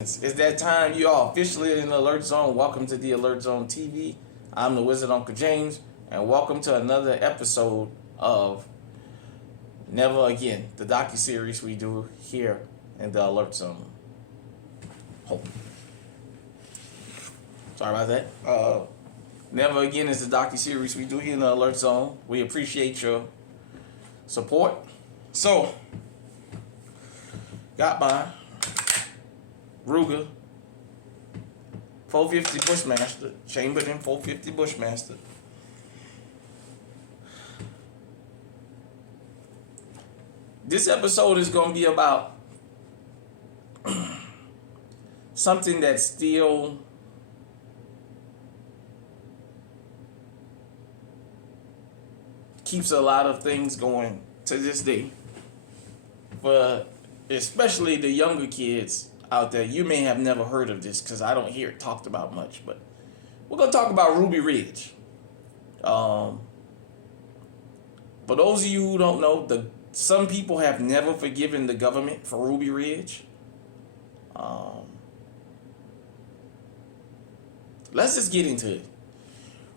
It's that time. You are officially in the Alert Zone. Welcome to the Alert Zone TV. I'm the Wizard Uncle James, and welcome to another episode of Never Again, the docu-series we do here in the Alert Zone. Hope. Sorry about that. Never Again is the docu-series we do here in the Alert Zone. We appreciate your support. So, got my Ruger 450 Bushmaster, chambered in 450 Bushmaster. This episode is going to be about something that still keeps a lot of things going to this day. For especially the younger kids out there, you may have never heard of this because I don't hear it talked about much, but we're going to talk about Ruby Ridge. For those of you who don't know, some people have never forgiven the government for Ruby Ridge. Let's just get into it.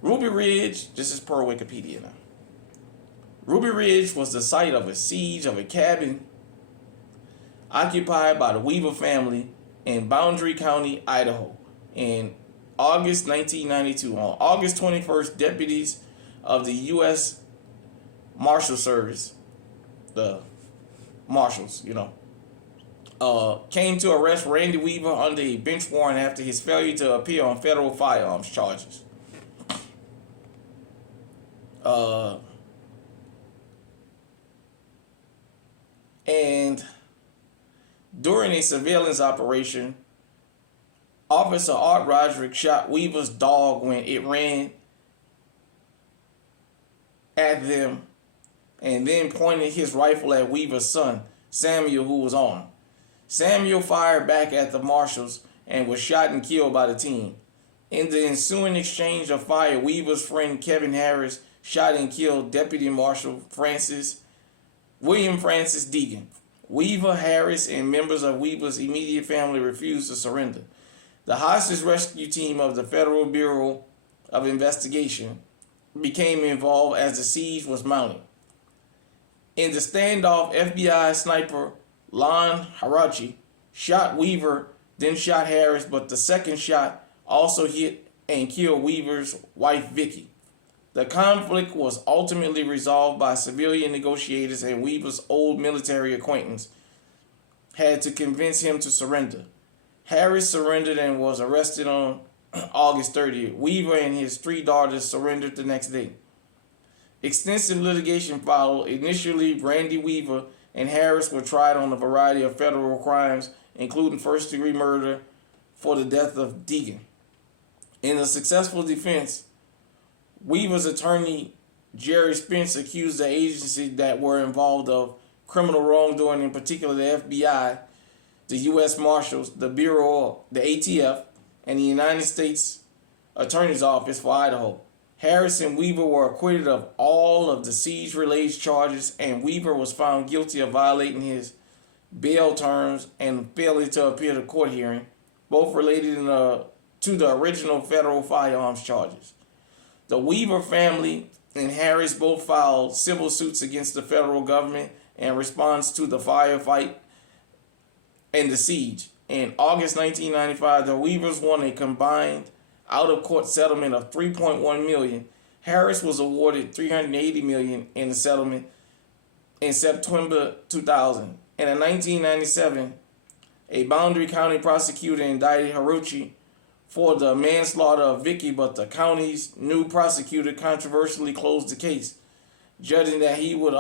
Ruby Ridge, this is per Wikipedia now. Ruby Ridge was the site of a siege of a cabin occupied by the Weaver family in Boundary County, Idaho, in August 1992. On August 21st, deputies of the U.S. Marshal Service, the Marshals, came to arrest Randy Weaver under a bench warrant after his failure to appear on federal firearms charges. And during a surveillance operation, Officer Art Roderick shot Weaver's dog when it ran at them and then pointed his rifle at Weaver's son, Samuel, who was armed. Samuel fired back at the marshals and was shot and killed by the team. In the ensuing exchange of fire, Weaver's friend Kevin Harris shot and killed Deputy Marshal William Francis Deegan. Weaver, Harris, and members of Weaver's immediate family refused to surrender. The hostage rescue team of the Federal Bureau of Investigation became involved as the siege was mounting. In the standoff, FBI sniper Lon Harachi shot Weaver, then shot Harris, but the second shot also hit and killed Weaver's wife, Vicky. The conflict was ultimately resolved by civilian negotiators, and Weaver's old military acquaintance had to convince him to surrender. Harris surrendered and was arrested on August 30th. Weaver and his three daughters surrendered the next day. Extensive litigation followed. Initially, Randy Weaver and Harris were tried on a variety of federal crimes, including first-degree murder for the death of Deegan. In a successful defense, Weaver's attorney, Jerry Spence, accused the agencies that were involved of criminal wrongdoing, in particular the FBI, the U.S. Marshals, the Bureau, the ATF, and the United States Attorney's Office for Idaho. Harris and Weaver were acquitted of all of the siege-related charges, and Weaver was found guilty of violating his bail terms and failing to appear to court hearing, both related to the original federal firearms charges. The Weaver family and Harris both filed civil suits against the federal government in response to the firefight and the siege. In August 1995, the Weavers won a combined out-of-court settlement of $3.1 million. Harris was awarded $380 million in the settlement in September 2000. And in 1997, a Boundary County prosecutor indicted Harachi for the manslaughter of Vicky, but the county's new prosecutor controversially closed the case, judging that he would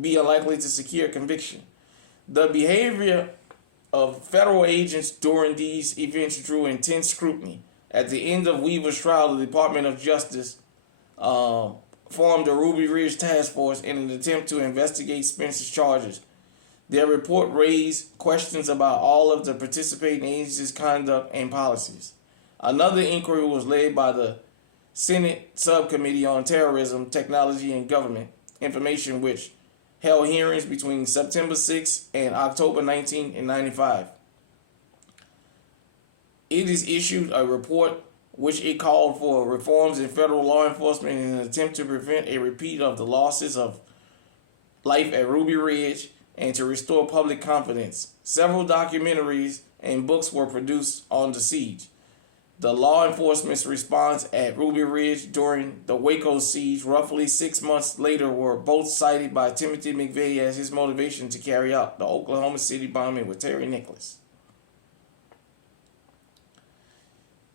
be unlikely to secure conviction. The behavior of federal agents during these events drew intense scrutiny. At the end of Weaver's trial, the Department of Justice formed the Ruby Ridge Task Force in an attempt to investigate Spence's charges. Their report raised questions about all of the participating agencies' conduct and policies. Another inquiry was led by the Senate Subcommittee on Terrorism, Technology, and Government Information, which held hearings between September 6 and October 19 and 95. It has issued a report which it called for reforms in federal law enforcement in an attempt to prevent a repeat of the losses of life at Ruby Ridge and to restore public confidence. Several documentaries and books were produced on the siege. The law enforcement's response at Ruby Ridge during the Waco siege, roughly 6 months later, were both cited by Timothy McVeigh as his motivation to carry out the Oklahoma City bombing with Terry Nicholas.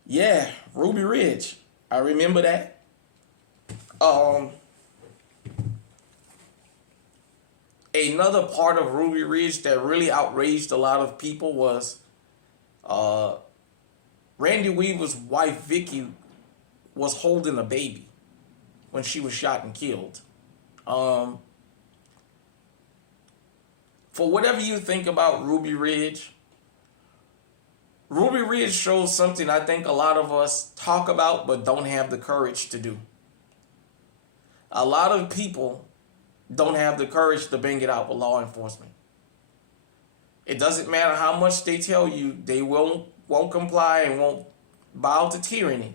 Yeah, Ruby Ridge. I remember that. Another part of Ruby Ridge that really outraged a lot of people was Randy Weaver's wife, Vicky, was holding a baby when she was shot and killed. For whatever you think about Ruby Ridge shows something I think a lot of us talk about but don't have the courage to do. A lot of people don't have the courage to bring it out with law enforcement. It doesn't matter how much they tell you, they won't comply and won't bow to tyranny.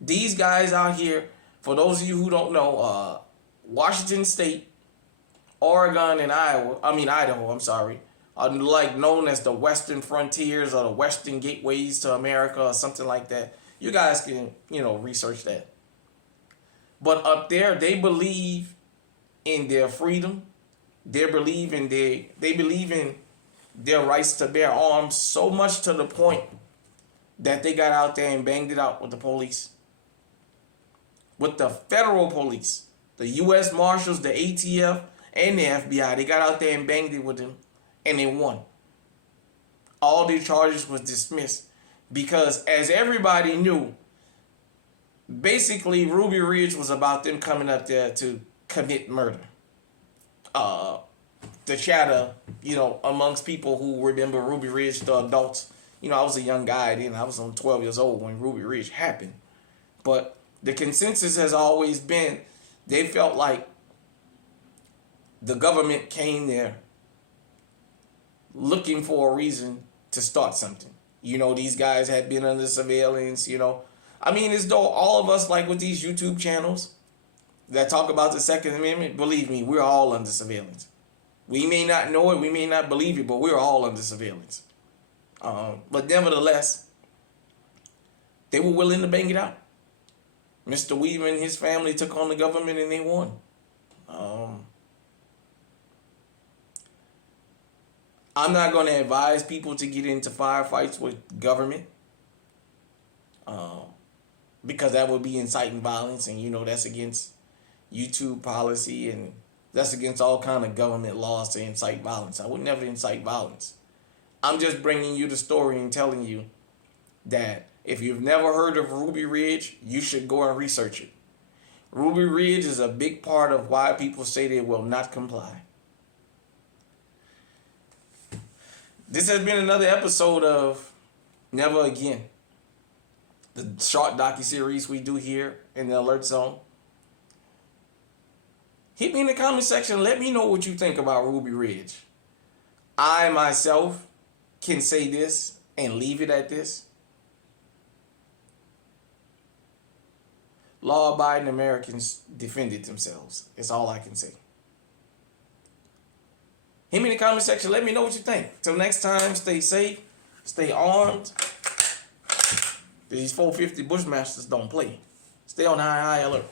These guys out here, for those of you who don't know, Washington State, Oregon, and Idaho, are like known as the Western Frontiers or the Western Gateways to America or something like that. You guys can, research that. But up there, they believe in their freedom. They believe in their rights to bear arms so much to the point that they got out there and banged it out with the police. With the federal police, the U.S. Marshals, the ATF, and the FBI, they got out there and banged it with them, and they won. All their charges was dismissed because, as everybody knew, basically Ruby Ridge was about them coming up there to commit murder. The chatter, amongst people who remember Ruby Ridge, the adults. I was a young guy then. I was on 12 years old when Ruby Ridge happened. But the consensus has always been they felt like the government came there looking for a reason to start something. These guys had been under surveillance, as though all of us, like with these YouTube channels that talk about the Second Amendment, believe me, we're all under surveillance. We may not know it, we may not believe it, but we're all under surveillance. But nevertheless, they were willing to bang it out. Mr. Weaver and his family took on the government and they won. I'm not going to advise people to get into firefights with government because that would be inciting violence, and that's against YouTube policy, and that's against all kind of government laws to incite violence. I would never incite violence. I'm just bringing you the story and telling you that if you've never heard of Ruby Ridge, you should go and research it. Ruby Ridge is a big part of why people say they will not comply. This has been another episode of Never Again, the short docuseries we do here in the Alert Zone. Hit me in the comment section. Let me know what you think about Ruby Ridge. I myself can say this and leave it at this. Law-abiding Americans defended themselves. It's all I can say. Hit me in the comment section. Let me know what you think. Till next time, stay safe, stay armed. These 450 Bushmasters don't play. Stay on high alert.